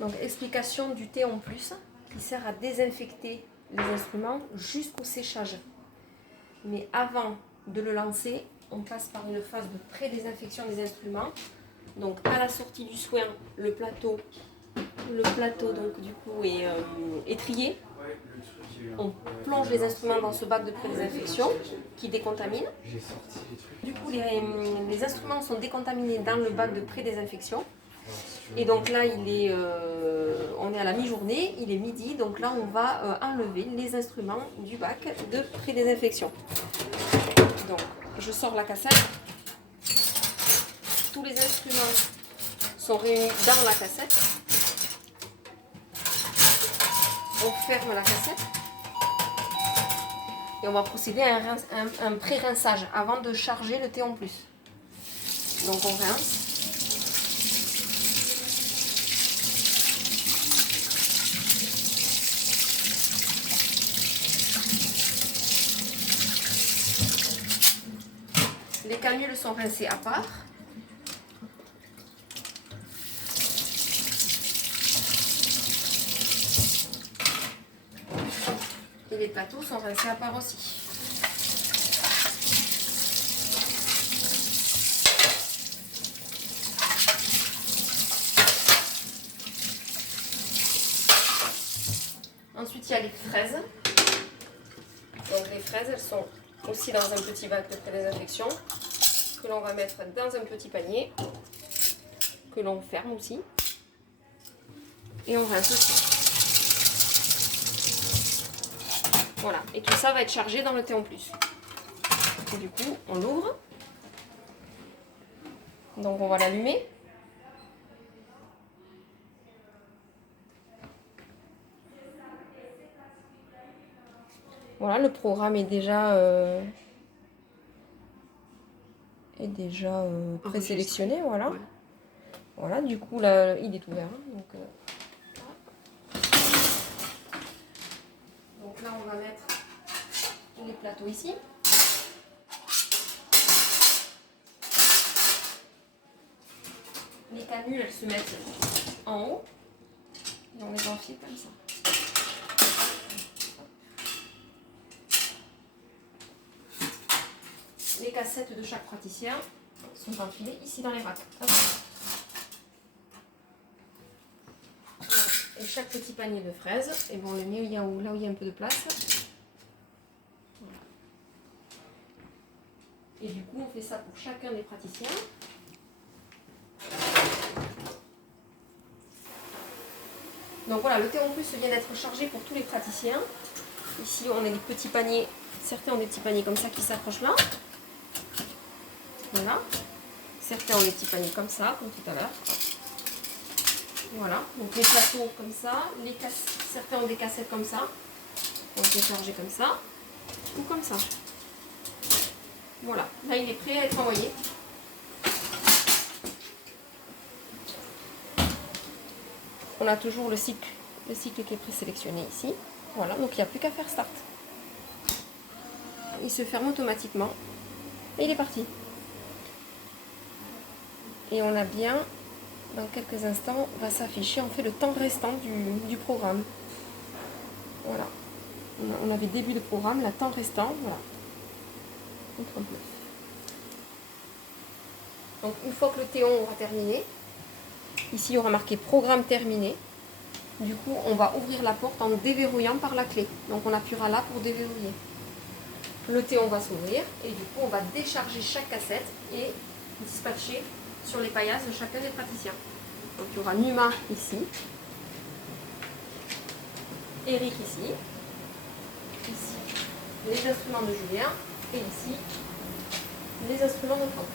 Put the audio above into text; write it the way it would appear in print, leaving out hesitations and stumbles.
Donc explication du thé en plus qui sert à désinfecter les instruments jusqu'au séchage. Mais avant de le lancer, on passe par une phase de pré-désinfection des instruments. Donc à la sortie du soin, le plateau donc du coup est trié. On plonge les instruments dans ce bac de pré-désinfection qui décontamine. Du coup les instruments sont décontaminés dans le bac de pré-désinfection. Et donc là on est à la mi-journée, il est midi, donc là on va enlever les instruments du bac de pré-désinfection. Donc je sors la cassette. Tous les instruments sont réunis dans la cassette. On ferme la cassette. Et on va procéder à un pré-rinçage avant de charger le thé en plus. Donc on rince. Les canules sont rincées à part. Et les plateaux sont rincés à part aussi. Ensuite, il y a les fraises. Donc les fraises, elles sont aussi dans un petit bac de pré-désinfection que l'on va mettre dans un petit panier que l'on ferme aussi. Et on rince aussi. Voilà, et tout ça va être chargé dans le thé en plus. Et du coup, on l'ouvre. Donc on va l'allumer. Voilà, le programme est déjà présélectionné, voilà. Ouais. Voilà, du coup là, il est ouvert. Donc là, on va mettre les plateaux ici. Les canules, elles se mettent en haut. Et on les enfile comme ça. Les cassettes de chaque praticien sont enfilées ici dans les racks. Voilà. Et chaque petit panier de fraises, et bon, on les met là où il y a un peu de place. Voilà. Et du coup, on fait ça pour chacun des praticiens. Donc voilà, le thé en plus vient d'être chargé pour tous les praticiens. Ici, on a des petits paniers. Certains ont des petits paniers comme ça qui s'accrochent là. Voilà. Certains ont des petits paniers comme ça, comme tout à l'heure. Voilà. Donc les plateaux comme ça. Certains ont des cassettes comme ça. On peut charger comme ça. Ou comme ça. Voilà. Là, il est prêt à être envoyé. On a toujours le cycle qui est présélectionné ici. Voilà, donc il n'y a plus qu'à faire start. Il se ferme automatiquement. Et il est parti. Et on a bien, dans quelques instants, va s'afficher, on fait le temps restant du programme. Voilà. On avait début de programme, le temps restant, voilà. Donc une fois que le Théon aura terminé, ici il y aura marqué programme terminé. Du coup, on va ouvrir la porte en déverrouillant par la clé. Donc on appuiera là pour déverrouiller. Le Théon va s'ouvrir et du coup on va décharger chaque cassette et dispatcher sur les paillasses de chacun des praticiens. Donc il y aura Numa ici, Eric ici les instruments de Julien et ici les instruments de Franck.